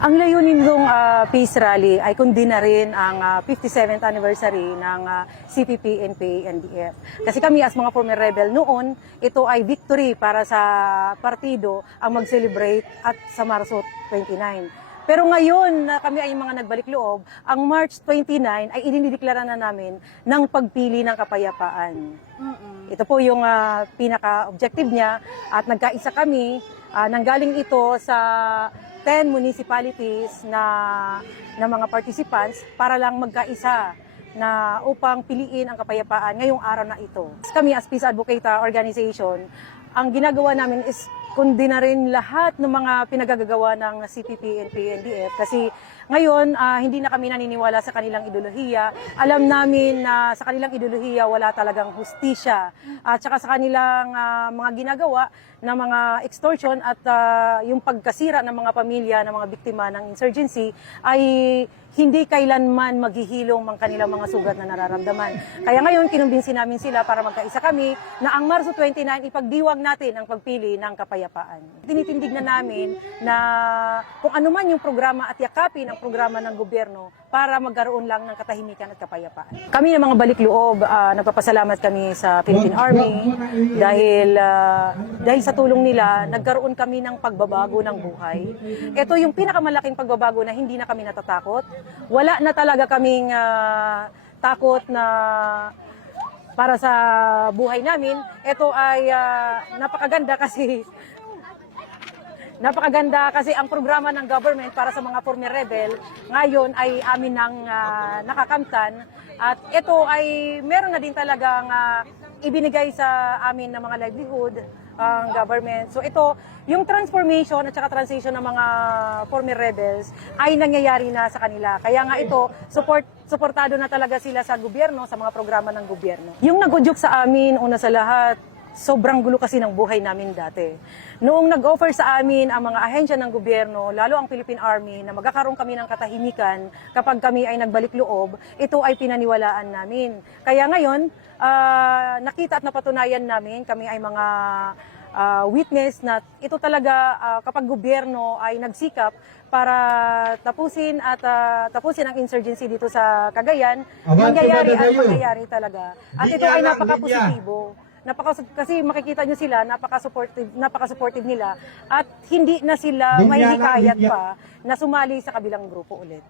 Ang layunin ng Peace Rally ay kundi na rin ang 57th anniversary ng CPP, NPA, NDF. Kasi kami as mga former rebel noon, ito ay victory para sa partido ang mag-celebrate at sa Marso 29. Pero ngayon na kami ay mga nagbalik loob, ang March 29 ay idinideklara na namin ng pagpili ng kapayapaan. Ito po yung pinaka-objective niya at nagkaisa kami. Nanggaling ito sa 10 municipalities na mga participants para lang magkaisa na upang piliin ang kapayapaan ngayong araw na ito. Kami as Peace Advocate Organization, ang ginagawa namin is kundi na rin lahat ng mga pinagagagawa ng CPP, NPA, NDF kasi ngayon hindi na kami naniniwala sa kanilang ideolohiya. Alam namin na sa kanilang ideolohiya wala talagang hustisya at saka sa kanilang mga ginagawa na mga extortion at yung pagkasira ng mga pamilya ng mga biktima ng insurgency ay hindi kailanman maghihilom ang kanilang mga sugat na nararamdaman. Kaya ngayon, kinumbinsi namin sila para magkaisa kami na ang Marso 29, ipagdiwag natin ang pagpili ng kapayapaan. Tinitindig na namin na kung ano man yung programa at yakapin ang programa ng gobyerno para magkaroon lang ng katahimikan at kapayapaan. Kami ng mga balik loob, nagpapasalamat kami sa Philippine Army dahil sa tulong nila, nagkaroon kami ng pagbabago ng buhay. Ito yung pinakamalaking pagbabago na hindi na kami natatakot. Wala na talaga kaming takot na para sa buhay namin. Ito ay napakaganda kasi ang programa ng government para sa mga former rebel ngayon ay amin nang nakakamtan at ito ay meron na din talagang ibinigay sa amin ng mga livelihood ang government. So ito, yung transformation at saka transition ng mga former rebels ay nangyayari na sa kanila. Kaya nga ito, suportado na talaga sila sa gobyerno, sa mga programa ng gobyerno. Yung nagudyok sa amin, una sa lahat, sobrang gulo kasi ng buhay namin dati. Noong nag-offer sa amin ang mga ahensya ng gobyerno, lalo ang Philippine Army, na magkakaroon kami ng katahimikan kapag kami ay nagbalik loob, ito ay pinaniwalaan namin. Kaya ngayon, nakita at napatunayan namin, kami ay mga witness na ito talaga kapag gobyerno ay nagsikap para tapusin ang insurgency dito sa Cagayan, mangyayari talaga. At ito ay napaka-positibo. Kasi makikita nyo sila, napaka-supportive nila at hindi na sila mahihikayat pa na sumali sa kabilang grupo ulit.